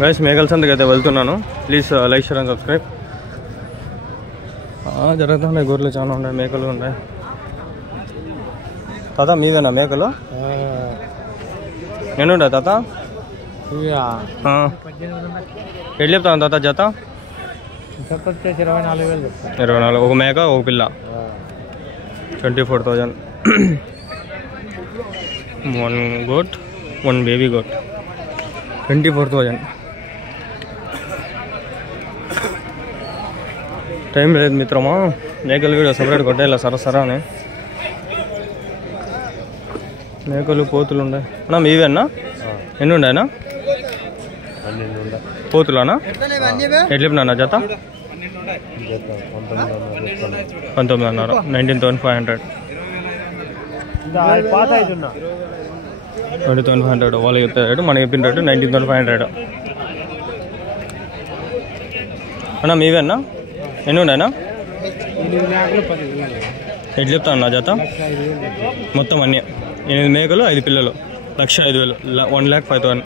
Guys మేకల సంతకి అయితే వెళ్తున్నాను. Please like share and subscribe. జరుగుతున్నాయి, గొర్రెలు చాలా ఉన్నాయి, మేకలు ఉన్నాయి. తాత మీదేనా మేకలు? ఎన్ని ఉంటాయి తాత? ఎట్లా చెప్తాను తాత జత? 24. ఒక మేక ఒక పిల్ల 24,000. 1 goat 1 baby goat 24,000. టైం లేదు మిత్రమా, మేకలు వీడియో సపరేట్ కొట్టేలా సరసరా అని. మేకలు పోతులు ఉన్నాయి అన్నా, మీవేనా? ఎన్ని ఉన్నాయన్నా పోతులానా? ఎట్లా చెప్పినా జత? 19,500. 19,500. 20,500 వాళ్ళు చెప్తారు, మనకి చెప్పిన రేటు 19,500 అన్నా. మీవేనా? ఎన్ని ఉన్నాయన్నా? ఎట్లా చెప్తా అన్నా జత? మొత్తం అన్నీ 8 మేకలు 5 పిల్లలు 1,05,000. 1,05,000.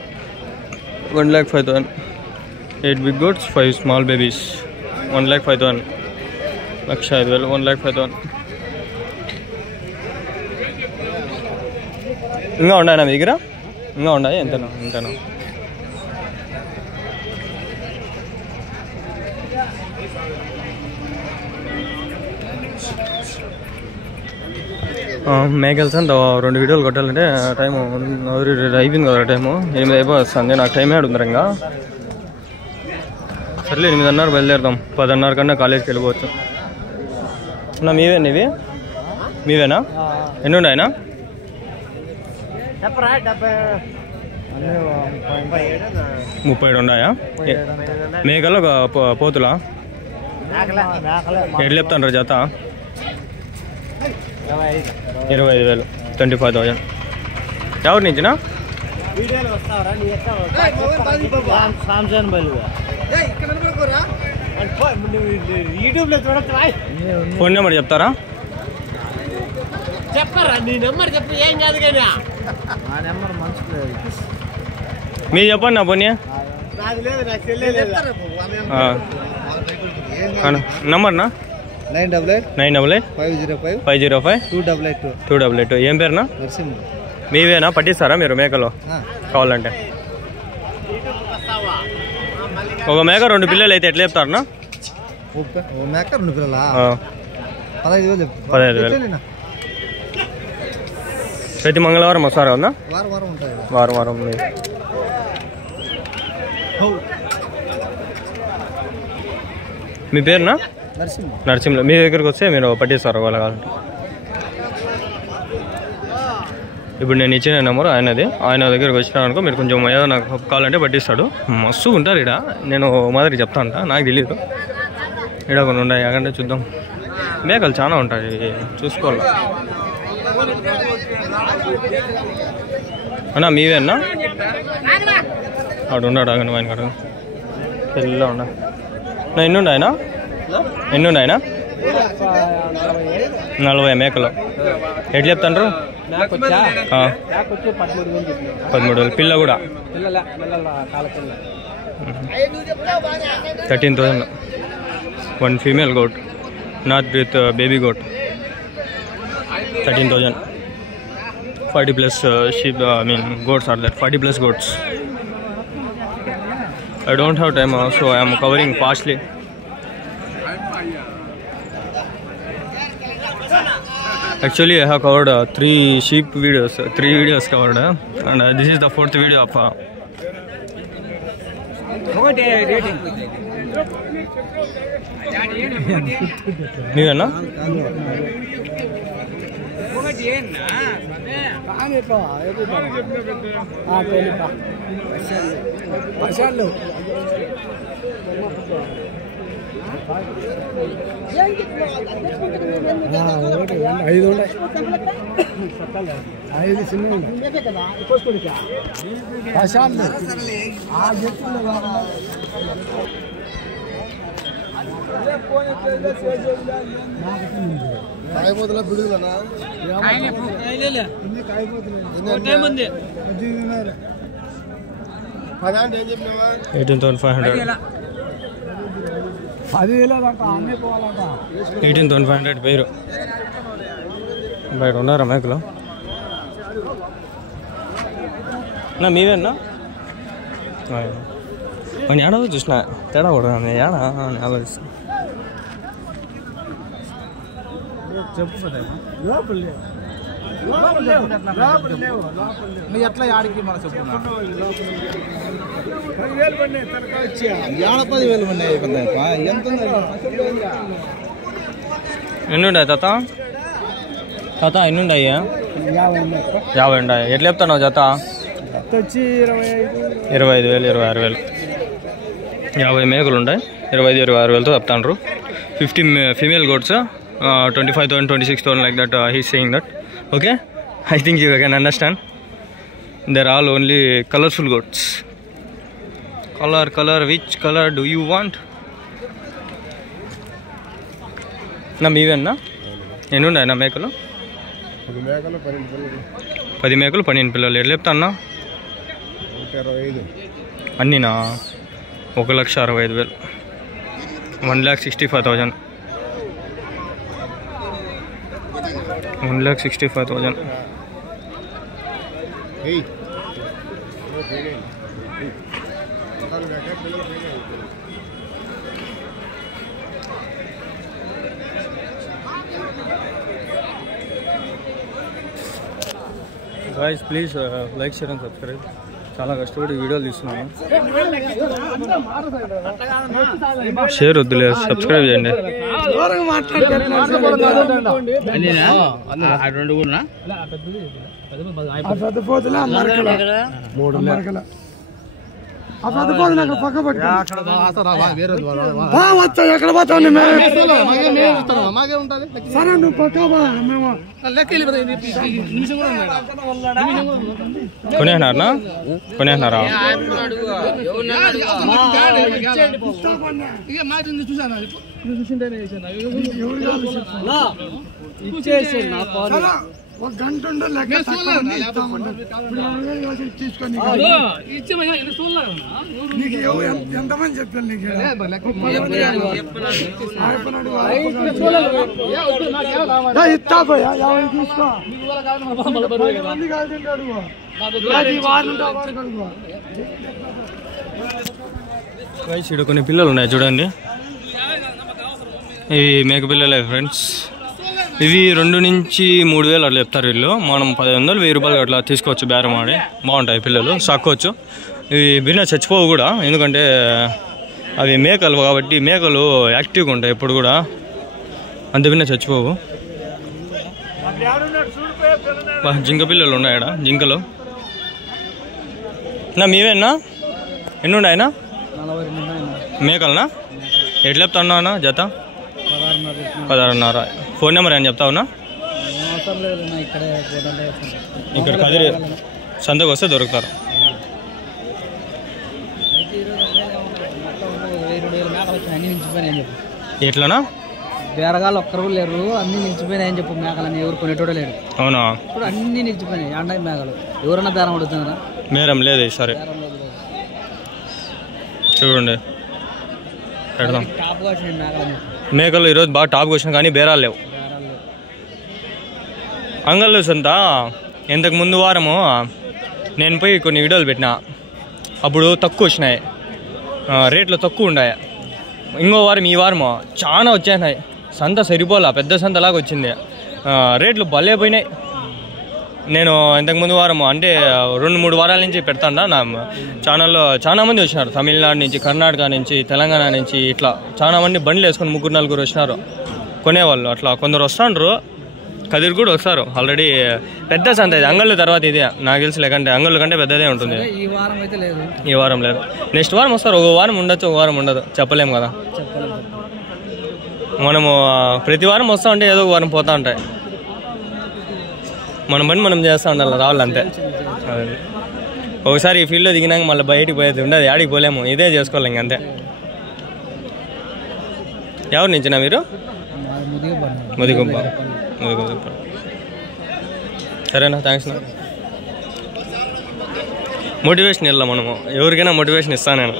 1,05,000. 8 big goats 5 small babies 1,05,000. 1,05,000. 1,05,000. ఇంకా ఉన్నాయన్నా మీ దగ్గర? ఇంకా ఉన్నాయి. ఎంతనా? ఇంతనా? మేకల్స్ అంత 2 వీడియోలు కొట్టాలంటే టైము అయిపోయింది కదా. టైము 8 అయిపోతుంది. నాకు టైమే అడుగుతున్నారు ఇంకా. సర్లే 8:30 బయలుదేరుతాం. 10:30 కన్నా కాలేజ్కి వెళ్ళిపోవచ్చు. అన్నా మీవేనా? ఇవి మీవేనా? ఎన్ని ఉన్నాయన్నా? 37 ఉన్నాయా? మేకలు పోతులా? ఎట్లా చెప్తాను జత? 25,000. 25,000. ఎవరి నుంచినా? ఫోన్ నెంబర్ చెప్తారా? మీరు చెప్పండి నా పోనీ. నంబర్నా? 988-505-288. ఏం పేరునా? మీవేనా? పట్టిస్తారా మీరు మేకలు కావాలంటే? ఒక మేక 2 పిల్లలు అయితే ఎట్లా చెప్తారనా? 15,000. ప్రతి మంగళవారం వస్తారా? ఉందా? వారం వారం. మీ పేరునా? నరసింహ. మీ దగ్గరకు వస్తే మీరు పట్టిస్తారు వాళ్ళ కావాలంటే. ఇప్పుడు నేను ఇచ్చిన నెంబర్ ఆయనది. ఆయన దగ్గరకు వచ్చినా అనుకో, మీరు కొంచెం ఏదో నాకు కావాలంటే పట్టిస్తాడు. మస్తు ఉంటారు ఇక్కడ. నేను మొదటి చెప్తా అంట, నాకు తెలియదు. ఇక్కడ కొన్ని ఉన్నాయి, అక్కడే చూద్దాం. మేకలు చాలా ఉంటాయి, చూసుకోవాలి. అన్నా మీవేనా? అక్కడ ఉన్నాడు అక్కడ ఆయన కాడ పెళ్ళిలో ఉన్నా. ఎన్ని ఉన్నాయనా? 40 మేకలు. ఎట్లా చెప్తాండ్రు? 13,000. పిల్ల కూడా 13,000. 1 female goat, not with baby goat. 13,000. 40 plus sheep, goats are there. 40 plus goats. I don't have time, so I am covering fastly. Actually, I have covered 3 sheep videos, 3 videos covered, and this is the 4th video of. మీవేనా? ఐదు చిన్న కాయపోతున్నా పిడుగులనా 18,500. 18,500 పేరు బయట ఉన్నారా మేకలు నా మీవేనా నేను ఏడో చూసిన తేడా కూడా ఏడా అని ఆలోచిస్తాను ఎట్లా ఆడికి మన చెప్తున్నా 10,000 ఎంత ఎన్నుండే తాత తాత ఎన్నుండయ్యా 50 ఉండాయి ఎట్లా చెప్తావు జత వచ్చి 25,000 26,000 50 మేకలు ఉన్నాయి 25,000-26,000తో చెప్తాండ్రు 50 female గోడ్స్ 25,000 26,000 like that he's saying that okay I think you can understand they're all only colorful goats color which color do you want నా మీవేనా ఎన్ని ఉన్నాయి నా మేకలు 10 మేకలు 12 పిల్లలు ఎట్లా చెప్తా అన్నా అన్నీనా 1,65,000 1,65,000 1,65,000 guys please like share and subscribe చాలా కష్టపడి వీడియోలు తీస్తున్నాను షేర్ వద్దులే సబ్స్క్రైబ్ చేయండి ఎక్కడ పోతావు సరే నువ్వు పక్కా కొనేసినారా ఒక గంట తీసుకొని ఎంతమంది చెప్పాను నీకు ఇస్తా పోయా తీసుకో ఇక్కడ కొన్ని పిల్లలు ఉన్నాయి చూడండి ఇవి మేక పిల్లలే ఫ్రెండ్స్ ఇవి 2 నుంచి 3,000 అట్లా చెప్తారు వీళ్ళు మనం 1,500 1,000 అట్లా తీసుకోవచ్చు బేరం ఆడి బాగుంటాయి పిల్లలు సాక్కోవచ్చు ఇవి బిన్నా చచ్చిపోవు కూడా ఎందుకంటే అవి మేకలు కాబట్టి మేకలు యాక్టివ్గా ఉంటాయి ఎప్పుడు కూడా అంత బిన్నా చచ్చిపోవు జింక పిల్లలు ఉన్నాయడ జింకలు నా మీవేనా ఎన్ని ఉన్నాయనా మేకలనా ఎట్లా చెప్తాన్నా జత 16,500 ఫోన్ నెంబర్ ఏం చెప్తావునా ఇక్కడ కదిరి సంతకు వస్తే దొరుకుతారు ఎట్లనా బేరగాళ్ళు ఒక్కరు లేరు అన్ని నిలిచిపోయినాయని చెప్పు మేకలని ఎవరు కొనేటోడే లేడు అవునా ఇప్పుడు అన్ని నిలిచిపోయినాయి అండాయి మేకలు ఎవరన్నా బేరం అడుగుతున్నారా బేరం లేదు సరే చూడండి పెడదాం టాప్గా వచ్చినాయి మేకలని మేకలు ఈరోజు బాగా టాప్కి వచ్చినా కానీ బేరాలు లేవు అంగళ్ళు సొంత ఇంతకు ముందు వారము నేను పోయి కొన్ని వీడియోలు పెట్టినా అప్పుడు తక్కువ వచ్చినాయి రేట్లు తక్కువ ఉన్నాయి ఇంకో వారం ఈ వారము చాలా వచ్చేసినాయి సంత సరిపోలా పెద్ద సంతలాగా వచ్చింది రేట్లు భలే పోయినాయి నేను ఇంతకుముందు వారము అంటే 2-3 వారాల నుంచి పెడతాను నా ఛానల్లో చాలా మంది వచ్చినారు తమిళనాడు నుంచి కర్ణాటక నుంచి తెలంగాణ నుంచి ఇట్లా చాలా మంది బండ్లు వేసుకొని 3-4 వచ్చినారు కొనేవాళ్ళు అట్లా కొందరు వస్తాండ్రు కదిరి కూడా వస్తారు ఆల్రెడీ పెద్ద సంత ఇది అంగళ్ళు తర్వాత ఇదే నాకు తెలిసి లేకంటే అంగళ్ళు కంటే పెద్దదే ఉంటుంది ఈ వారం లేదు నెక్స్ట్ వారం వస్తారు ఒక వారం ఉండొచ్చు ఒక వారం ఉండదు చెప్పలేము కదా మనము ప్రతి వారం వస్తూ ఉంటే ఏదో ఒక వారం పోతూ ఉంటాయి మన పని మనం చేస్తూ ఉండాలి రావాలంతే ఒకసారి ఈ ఫీల్డ్లో దిగినాక మళ్ళీ బయటికి పోయేది ఉండదు ఆడికి పోలేము ఇదే చేసుకోవాలి ఇంకంతే ఎవరు నుంచినా మీరు ముదిగుంప సరేనా థ్యాంక్స్ నా మోటివేషన్ ఇవ్వాలి మనము, ఎవరికైనా మోటివేషన్ ఇస్తాను నేను.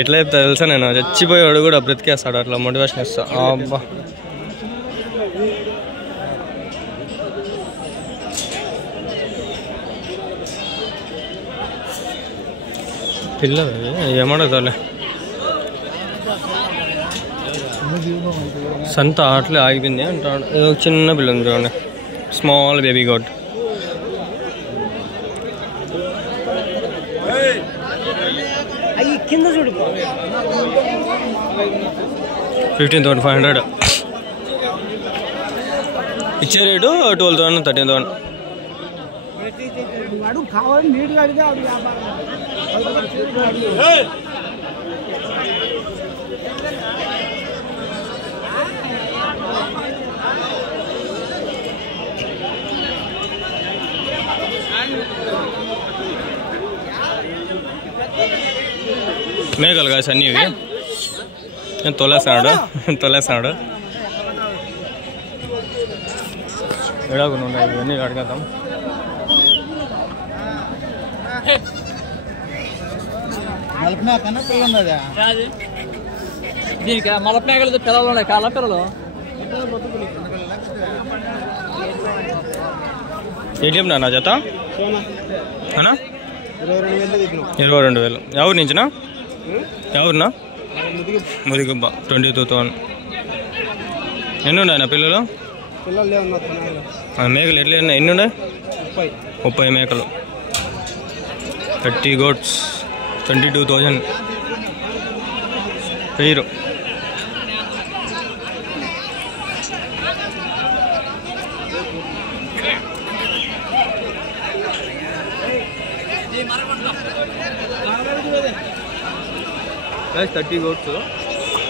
ఎట్లా చెప్తా తెలుసా, నేను చచ్చిపోయాడు కూడా బ్రతికేస్తాడు, అట్లా మోటివేషన్ ఇస్తా. అబ్బా పిల్లలు ఏమడుగుతాలే, సంత అట్లే ఆగిపోయింది అంటాడు. చిన్న పిల్ల ఉంది చూడండి, స్మాల్ బేబీ గోట్. కింద చూడు 15,500 ఇచ్చే రేటు. 12,000 13,000. అడుగు కావాలి నీట్గా అడిగితే అది మేఘాలు కాదు అన్నీ ఇవి. తొలేస్తున్నాడు ఎడాకుని ఉన్నాయి ఇవన్నీ అడగద్దాం. దీనికి మలప మేకలు పిల్లలు ఉన్నాయి, కాళ్ళ పిల్లలు. ఏటీఎం నా జత అన్నా 22,000. ఎవరి నుంచినా? ఎవరినా? ముదిగుబ్బ 22,000. ఎన్ని ఉన్నాయి నా పిల్లలు? మేకలు ఎట్లా ఎన్ని ఉన్నాయి? 30 మేకలు, 30 goats, 22,000. పేరు ప్లస్ 30 goats,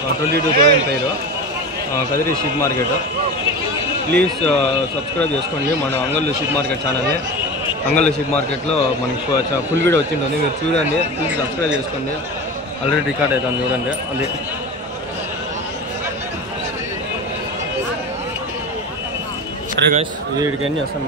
22,000 పేరు. Kadiri ship market. Please subscribe చేసుకోండి మన అంగళ్ళు షిప్ మార్కెట్ ఛానల్ని. అంగళ్ళు షిప్ మార్కెట్లో మనకి ఫుల్ వీడియో వచ్చింటుంది, మీరు చూడండి. ప్లీజ్ సబ్స్క్రైబ్ చేసుకోండి. ఆల్రెడీ రికార్డ్ అవుతుంది చూడండి. అది సరే గాయ్స్, వీడికి ఏం చేస్తాను.